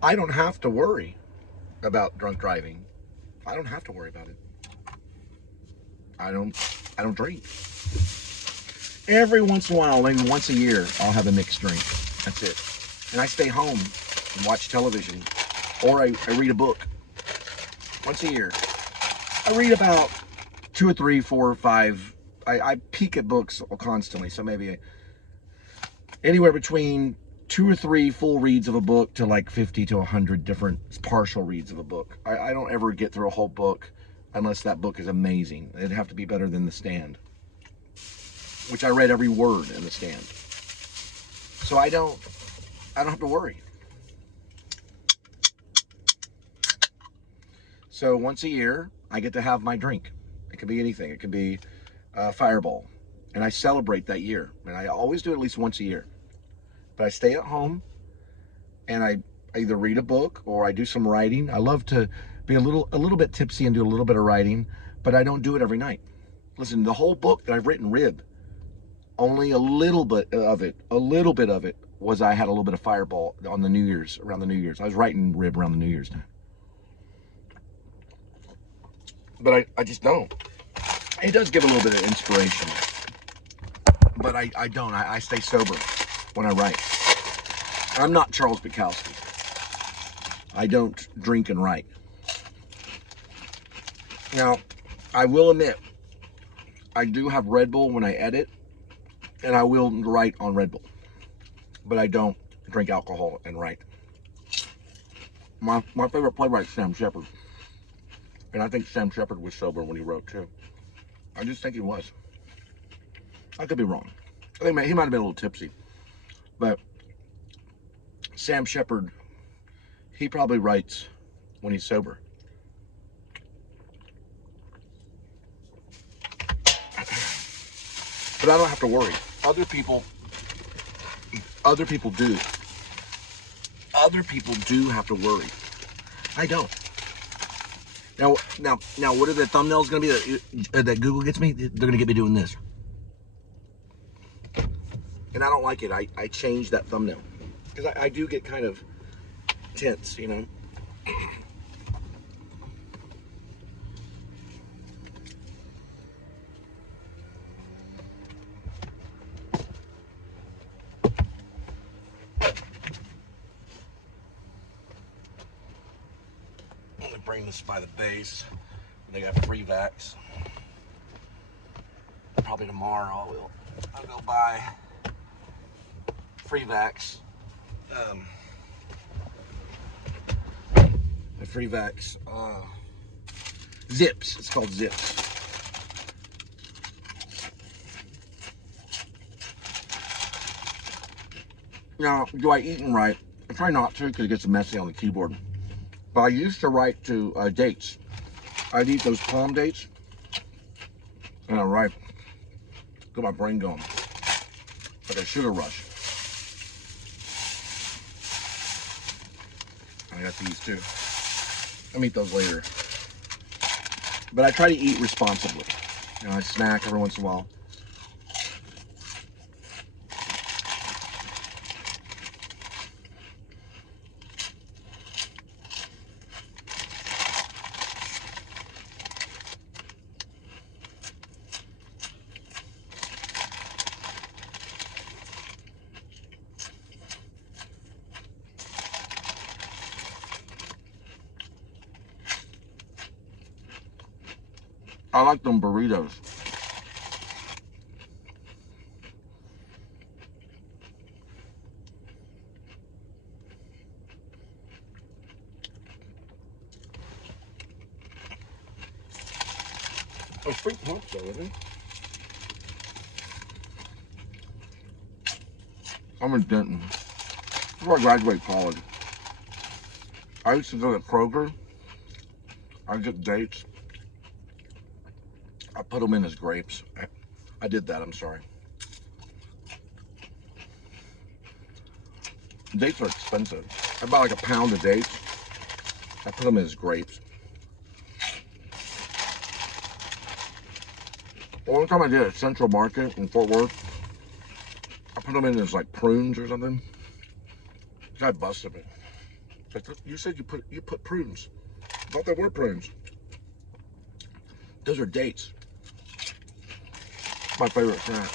I don't have to worry about drunk driving. I don't have to worry about it. I don't I don't drink. Every once in a while, maybe once a year, I'll have a mixed drink. That's it. And I stay home and watch television. Or I read a book. Once a year. I read about 2 or 3, 4 or 5. I peek at books constantly, so maybe anywhere between 2 or 3 full reads of a book to like 50 to 100 different partial reads of a book. I don't ever get through a whole book unless that book is amazing. It'd have to be better than The Stand, which I read every word in The Stand. So I don't have to worry. So once a year, I get to have my drink. It could be anything. It could be Fireball, and I celebrate that year. And I always do it at least once a year. But I stay at home and I either read a book or I do some writing. I love to be a little bit tipsy and do a little bit of writing, but I don't do it every night. Listen, the whole book that I've written, Rib, only a little bit of it was I had a little bit of Fireball on the New Year's, around the New Year's. I was writing Rib around the New Year's time. But I just don't. It does give a little bit of inspiration, but I don't. I stay sober when I write. I'm not Charles Bukowski. I don't drink and write. Now, I will admit, I do have Red Bull when I edit, and I will write on Red Bull, but I don't drink alcohol and write. My favorite playwright is Sam Shepard, and I think Sam Shepard was sober when he wrote too. I just think he was. I could be wrong. I think he might have been a little tipsy, but Sam Shepard, he probably writes when he's sober. But I don't have to worry. Other people do. Other people do have to worry. I don't. Now, what are the thumbnails going to be that Google gets me? They're going to get me doing this. And I don't like it. I changed that thumbnail. Because I do get kind of tense, you know. I'm going to bring this by the base. They got free vax. Probably tomorrow I'll go buy free vax. The free vax Zips. It's called Zips. Now, do I eat and write? I try not to because it gets messy on the keyboard. But I used to write to dates. I'd eat those palm dates and I'd write. Get my brain going. Like a sugar rush. I got these too. I'll eat those later. But I try to eat responsibly. You know, I snack every once in a while. I like them burritos. Oh, free punch though, isn't it? I'm in Denton. Before I graduate college, I used to go to Kroger. I'd get dates. I put them in as grapes. I did that, I'm sorry. Dates are expensive. I bought like a pound of dates. I put them in as grapes. One time I did at Central Market in Fort Worth. I put them in as like prunes or something. The guy busted me. You said you put prunes. I thought they were prunes. Those are dates. My favorite snack.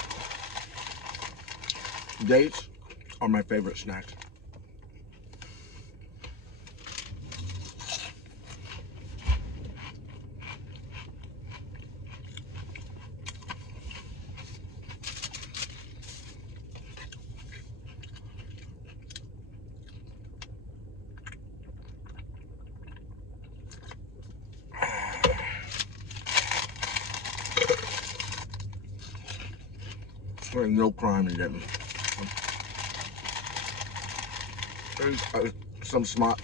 Dates are my favorite snacks. There's no crime in Denton. There's some smart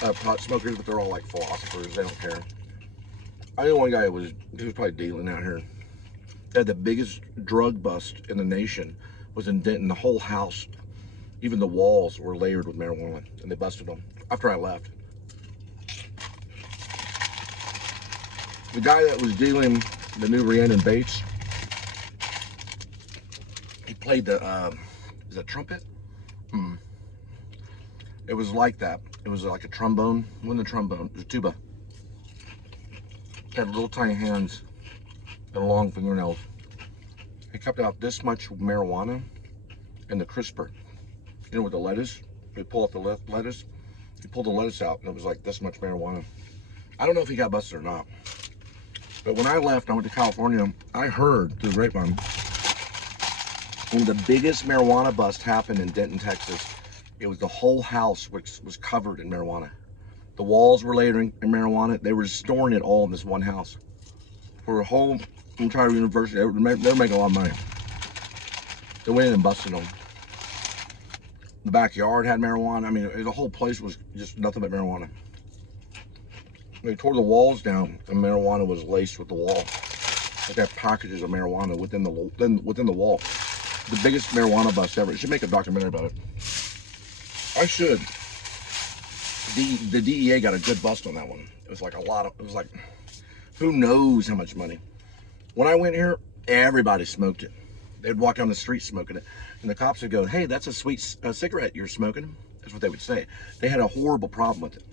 pot smokers, but they're all like philosophers. They don't care. I knew one guy he was probably dealing out here. They had the biggest drug bust in the nation. Was in Denton. The whole house, even the walls, were layered with marijuana, and they busted them after I left. The guy that was dealing the new Rhiannon Bates, he played the is that trumpet? It was like that. It was like a trombone. It wasn't a trombone. It was a tuba. It had little tiny hands and long fingernails. He kept out this much marijuana and the crisper. You know, with the lettuce, you pull out the lettuce, you pull the lettuce out, and it was like this much marijuana. I don't know if he got busted or not. But when I left, I went to California, I heard through the grapevine, one of the biggest marijuana busts happened in Denton, Texas. It was the whole house which was covered in marijuana. The walls were layered in marijuana. They were storing it all in this one house. For a whole entire university, they were making a lot of money. They went in and busted them. The backyard had marijuana. I mean, the whole place was just nothing but marijuana. They tore the walls down, and marijuana was laced with the wall. Like they had packages of marijuana within the wall. The biggest marijuana bust ever. You should make a documentary about it. I should. The DEA got a good bust on that one. It was like it was like, who knows how much money. When I went here, everybody smoked it. They'd walk down the street smoking it. And the cops would go, hey, that's a sweet cigarette you're smoking. That's what they would say. They had a horrible problem with it.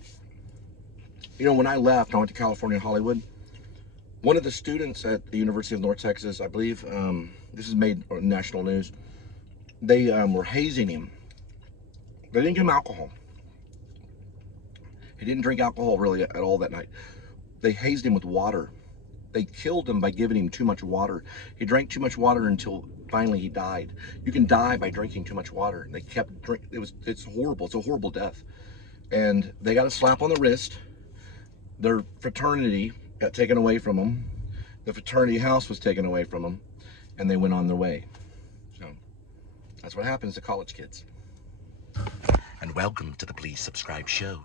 You know, when I left, I went to California, Hollywood. One of the students at the University of North Texas, I believe, this is made national news, they were hazing him. They didn't give him alcohol. He didn't drink alcohol really at all that night. They hazed him with water. They killed him by giving him too much water. He drank too much water until finally he died. You can die by drinking too much water. They kept drinking. It's horrible. It's a horrible death. And they got a slap on the wrist. Their fraternity got taken away from them. The fraternity house was taken away from them, and they went on their way. So that's what happens to college kids. And welcome to the Please Subscribe show.